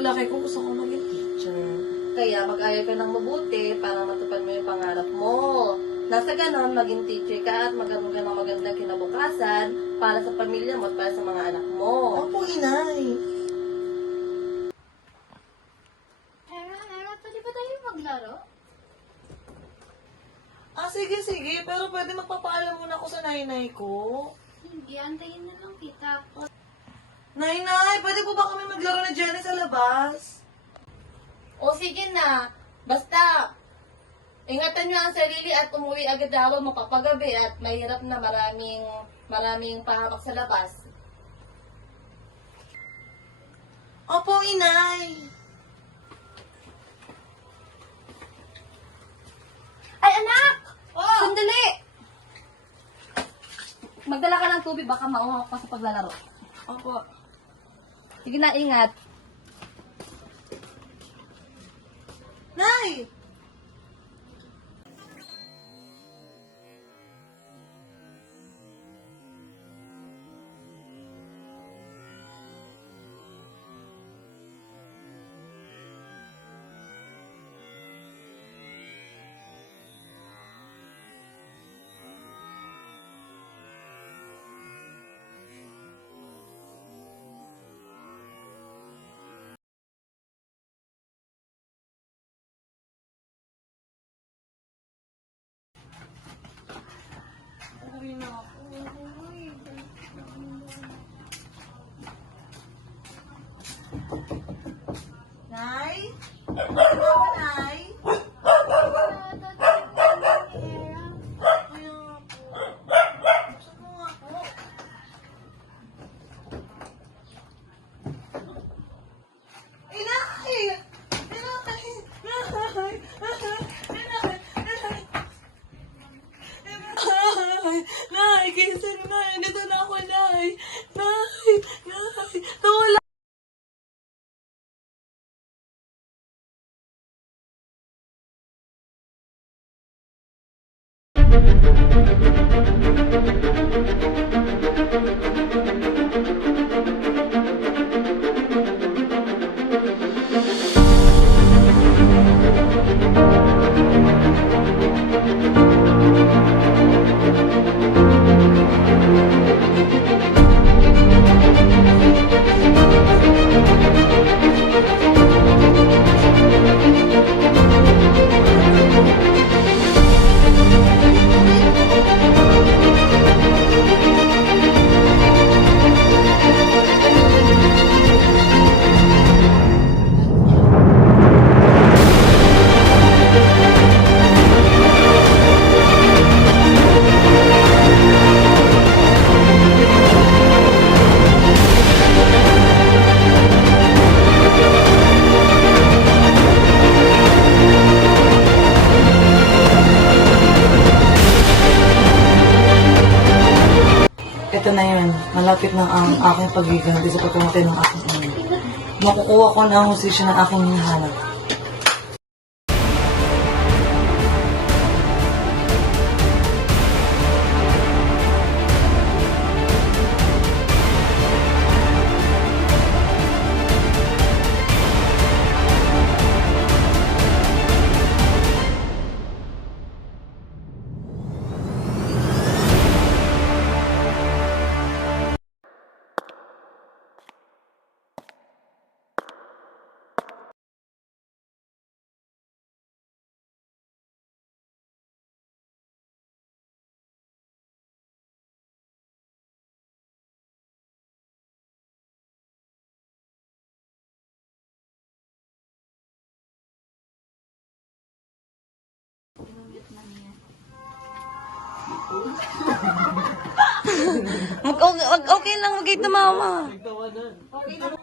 paglaki ko, gusto ko maging teacher. Kaya mag-aral ka ng mabuti para matupad mo yung pangarap mo. Nasa ganon, maging teacher ka at magkaroon ka ng magandang kinabukasan para sa pamilya mo at para sa mga anak mo. Opo, inay. Era, pwede ba tayo maglaro? Sige, sige. Pero pwede magpapaalam muna ako sa nainay ko. Hindi, antayin na lang kita. Nainay, pwede po ba kami maglaro ni Jenny sa labas? O sige na, basta ingatan nyo ang sarili at umuwi agad daw mapapagabi at mahirap na maraming pahamak sa labas. Opo, inay. Ay anak! Sandali! Magdala ka ng tubig, baka mauhak pa sa paglalaro. Opo. Sige na, ingat. Nay! Uwi na ako. Nay? Ano ba, Nay? Kaya nga po. Gusto ko nga po. Ay, Nay! Nay, gising na. Dito na ako, Nay. Nay, nawala. Ito na yun. Malapit na ang aking paghiganti sa pagkamatay ng aking ina. Makukuha ko na ang hustisya ng aking hinahanap. Okay lang, mag-gate na mama. Okay na.